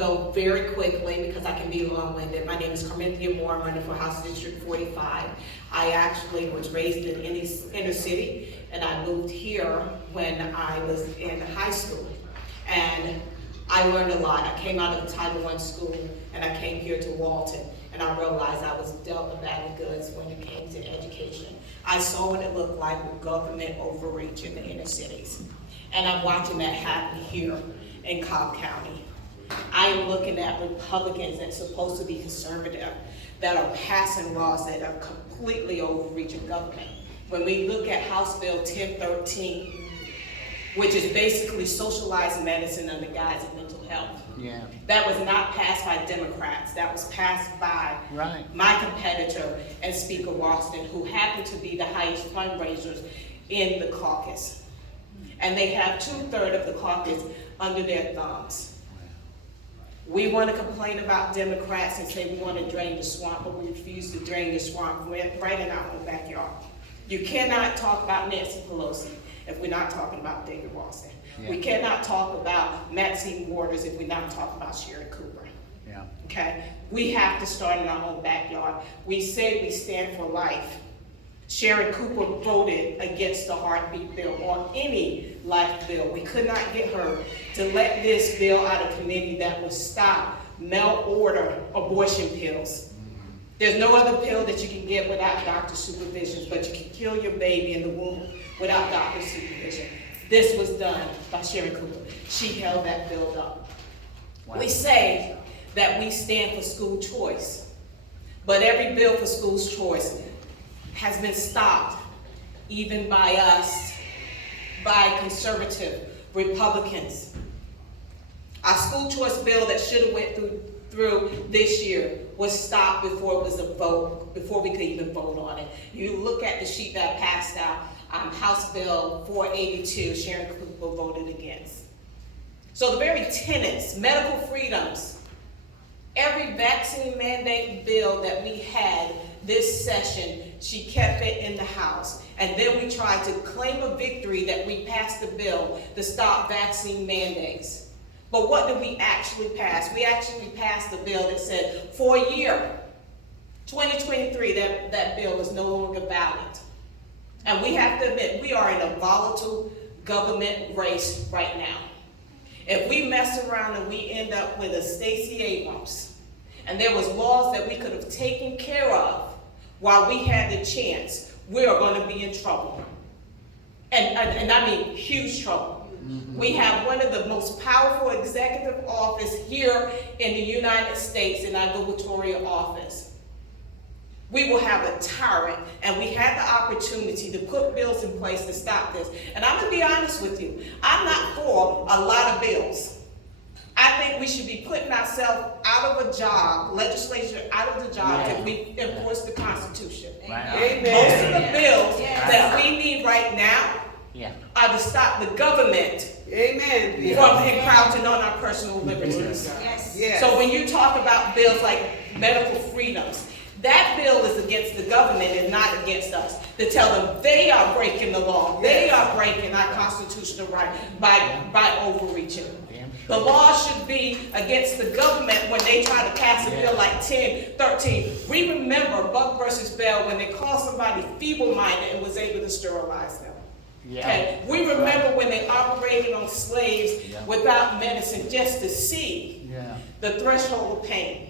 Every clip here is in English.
go very quickly because I can be long-winded. My name is Carminthia Moore. I'm running for House District 45. I actually was raised in inner city, and I moved here when I was in high school. And I learned a lot. I came out of the Title I school, and I came here to Walton, and I realized I was dealt a bag of goods when it came to education. I saw what it looked like with government overreach in the inner cities. And I'm watching that happen here in Cobb County. I am looking at Republicans that's supposed to be conservative that are passing laws that are completely overreaching government. When we look at House Bill 1013, which is basically socialized medicine under the guise of mental health. Yeah. That was not passed by Democrats. That was passed by my competitor and Speaker Ralston, who happened to be the highest fundraisers in the caucus. And they have 2/3 of the caucus under their thumbs. We want to complain about Democrats and say we want to drain the swamp, but we refuse to drain the swamp right in our own backyard. You cannot talk about Nancy Pelosi if we're not talking about David Ralston. Yeah. We cannot talk about Maxine Waters if we're not talking about Sherry Cooper. Yeah. Okay? We have to start in our own backyard. We say we stand for life. Sherry Cooper voted against the heartbeat bill or any life bill. We could not get her to let this bill out of committee that would stop mail order abortion pills. There's no other pill that you can get without doctor supervision, but you can kill your baby in the womb without doctor supervision. This was done by Sherry Cooper. She held that bill up. Wow. We say that we stand for school choice, but every bill for school choice has been stopped, even by us, by conservative Republicans. Our school choice bill that should have went through this year was stopped before it was a vote, before we could even vote on it. You look at the sheet that passed out, House Bill 482, Sharon Cooper voted against. So the very tenets, medical freedoms, every vaccine mandate bill that we had this session, she kept it in the House. And then we tried to claim a victory that we passed the bill to stop vaccine mandates. But what did we actually pass? We actually passed a bill that said for a year, 2023, that bill is no longer valid. And we have to admit, we are in a volatile government race right now. If we mess around and we end up with a Stacey Abrams, and there was laws that we could have taken care of while we had the chance, we are going to be in trouble. And I mean huge trouble. We have one of the most powerful executive office here in the United States in our gubernatorial office. We will have a tyrant, and we had the opportunity to put bills in place to stop this. And I'm going to be honest with you, I'm not for a lot of bills. I think we should be putting ourselves out of a job, legislature out of the job, if we enforce the Constitution. Right. Most of the bills that we need right now are to stop the government from encroaching on our personal liberties. So when you talk about bills like medical freedoms, that bill is against the government and not against us, to tell them they are breaking the law, they are breaking our constitutional right by overreaching. The law should be against the government when they try to pass a bill like 1013. We remember Buck versus Bell when they called somebody feeble-minded and was able to sterilize them. Okay? We remember when they operated on slaves without medicine just to see the threshold of pain.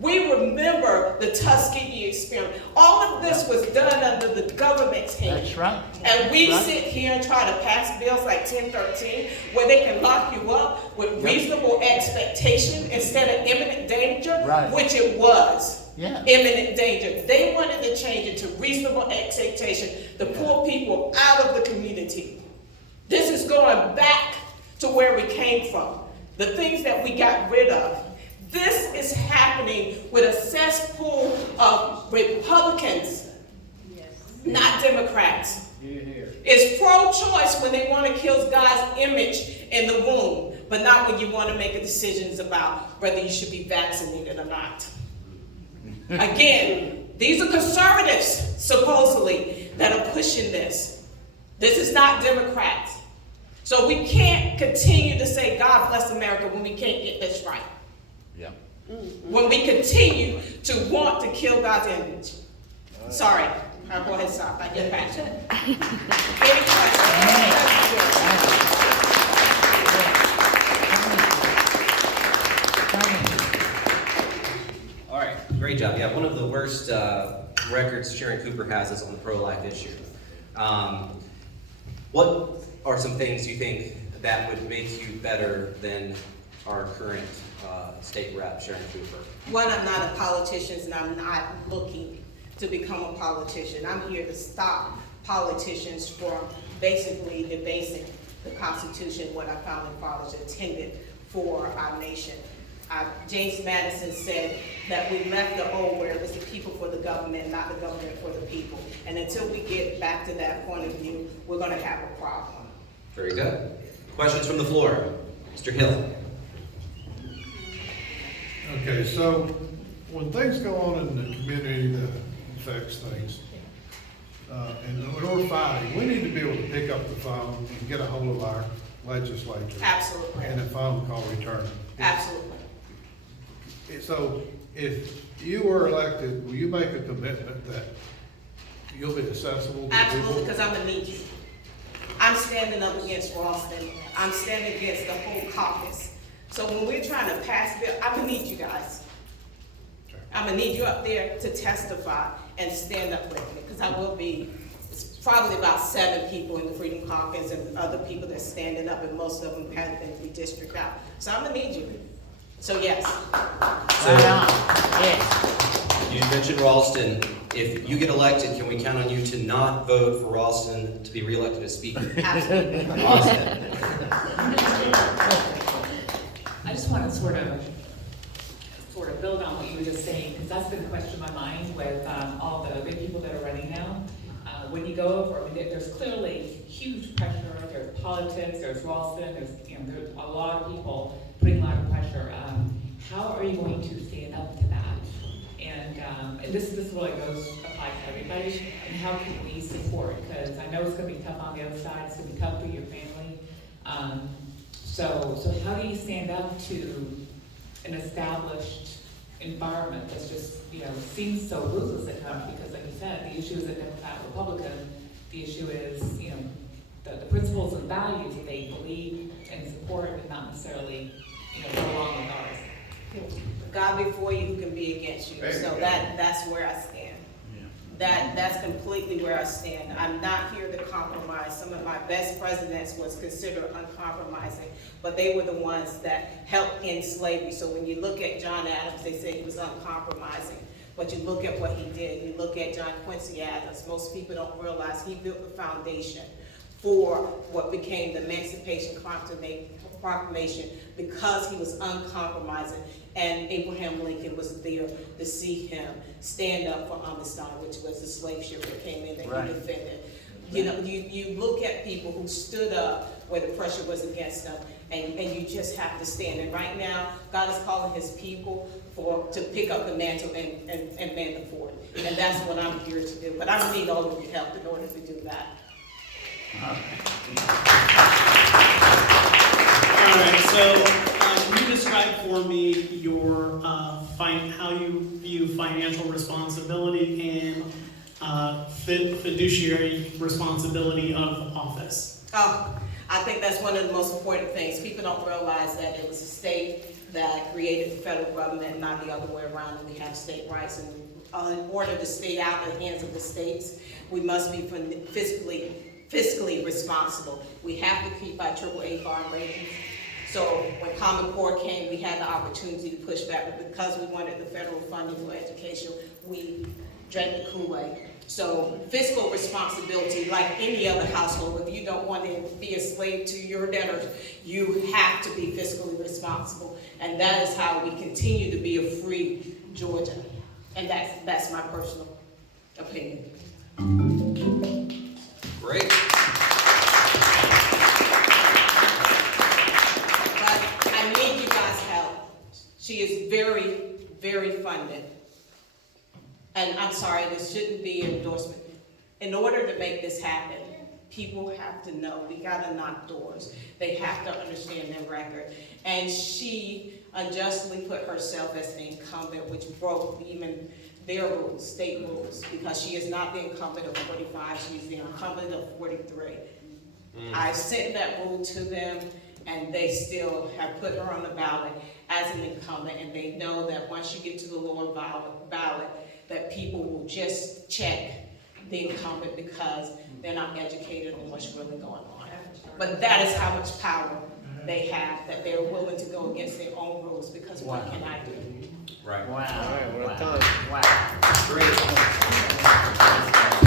We remember the Tuskegee experiment. All of this was done under the government's hand. That's right. And we sit here and try to pass bills like 1013 where they can lock you up with reasonable expectation instead of imminent danger, which it was. Imminent danger. They wanted to change it to reasonable expectation to pull people out of the community. This is going back to where we came from. The things that we got rid of. This is happening with a cesspool of Republicans, not Democrats. It's pro-choice when they want to kill God's image in the womb, but not when you want to make decisions about whether you should be vaccinated or not. Again, these are conservatives, supposedly, that are pushing this. This is not Democrats. So we can't continue to say, God bless America, when we can't get this right. Yeah. When we continue to want to kill God's image. Sorry, I'll go ahead and stop. I get back to it. Any questions? All right, great job. Yeah, one of the worst records Sharon Cooper has is on the pro-life issue. What are some things you think that would make you better than our current state rep, Sharon Cooper? One, I'm not a politician and I'm not looking to become a politician. I'm here to stop politicians from basically debasing the Constitution, what our founding fathers intended for our nation. James Madison said that we left the old where it was the people for the government, not the government for the people. And until we get back to that point of view, we're going to have a problem. Very good. Questions from the floor? Mr. Hill. Okay, so when things go on in the community that affects things, and when we're fighting, we need to be able to pick up the phone and get a hold of our legislature. Absolutely. And a phone call return. Absolutely. So if you were elected, will you make a commitment that you'll be accessible to people? Absolutely, because I'm going to need you. I'm standing up against Ralston. I'm standing against the whole caucus. So when we're trying to pass bill, I'm going to need you guys. I'm going to need you up there to testify and stand up with me, because I will be, it's probably about 7 people in the Freedom Caucus and other people that's standing up, and most of them have been redistricted out. So I'm going to need you. So yes. So, Yes. you mentioned Ralston. If you get elected, can we count on you to not vote for Ralston to be reelected as Speaker? Absolutely. Awesome. I just want to sort of build on what you were just saying, because that's been a question in my mind with all the big people that are running now. When you go over, I mean, there's clearly huge pressure. There's politics. There's Ralston. There's a lot of people putting a lot of pressure. How are you going to stand up to that? And this really applies to everybody. And how can we support? Because I know it's going to be tough on the other side. It's going to be tough for your family. So how do you stand up to an established environment that's just, seems so ruthless at times? Because like you said, the issue isn't Democrat, Republican. The issue is, the principles and values that they believe and support, and not necessarily, go along with ours. God before you, who can be against you. So that's where I stand. That's completely where I stand. I'm not here to compromise. Some of my best presidents was considered uncompromising, but they were the ones that helped end slavery. So when you look at John Adams, they say he was uncompromising. But you look at what he did. You look at John Quincy Adams. Most people don't realize he built the foundation for what became the Emancipation Proclamation because he was uncompromising, and Abraham Lincoln was there to see him stand up for Amistad, which was the slave ship that came in that he defended. You look at people who stood up where the pressure was against them, and you just have to stand. And right now, God is calling his people to pick up the mantle and man the fort. And that's what I'm here to do. But I need all of your help in order to do that. All right, so can you describe for me your how you view financial responsibility and fiduciary responsibility of office? Oh, I think that's one of the most important things. People don't realize that it was the state that created the federal government, not the other way around, and we have state rights. And in order to stay out of the hands of the states, we must be fiscally responsible. We have to keep our AAA bond ratings. So when Common Core came, we had the opportunity to push back, but because we wanted the federal funding for education, we drank the Kool-Aid. So fiscal responsibility, like any other household, if you don't want to be a slave to your debtors, you have to be fiscally responsible. And that is how we continue to be a free Georgia. And that's my personal opinion. Great. But I need you guys' help. She is very, very funded. And I'm sorry, this shouldn't be an endorsement. In order to make this happen, People have to know, we gotta knock doors. They have to understand their record. And she unjustly put herself as the incumbent, which broke even their rules, state rules, because she is not the incumbent of 45, she's the incumbent of 43. I sent that rule to them, and they still have put her on the ballot as an incumbent, and they know that once you get to the lower ballot, that people will just check the incumbent because they're not educated on what's really going on. But that is how much power they have, that they're willing to go against their own rules, because what can I do? Right. Wow. All right, well, Wow. Wow. Great.